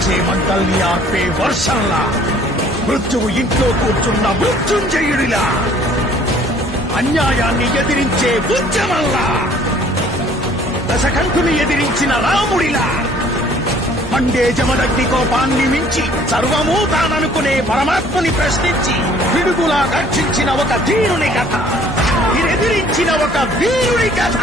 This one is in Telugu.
మండించే మంటల్ని ఆర్పే వర్షంలా, మృత్యువు ఇంట్లో కూర్చున్న మృత్యుంజయుడిలా, అన్యాయాన్ని ఎదిరించే ఉద్యమంలా, దశకంఠుని ఎదిరించిన రాముడిలా, మండే జమదగ్ని కోపాన్ని మించి సర్వమూ తాననుకునే పరమాత్మని ప్రశ్నించి పిడుగులా రక్షించిన ఒక ధీరుని కథ, ఎదిరించిన ఒక వీరుని కథ.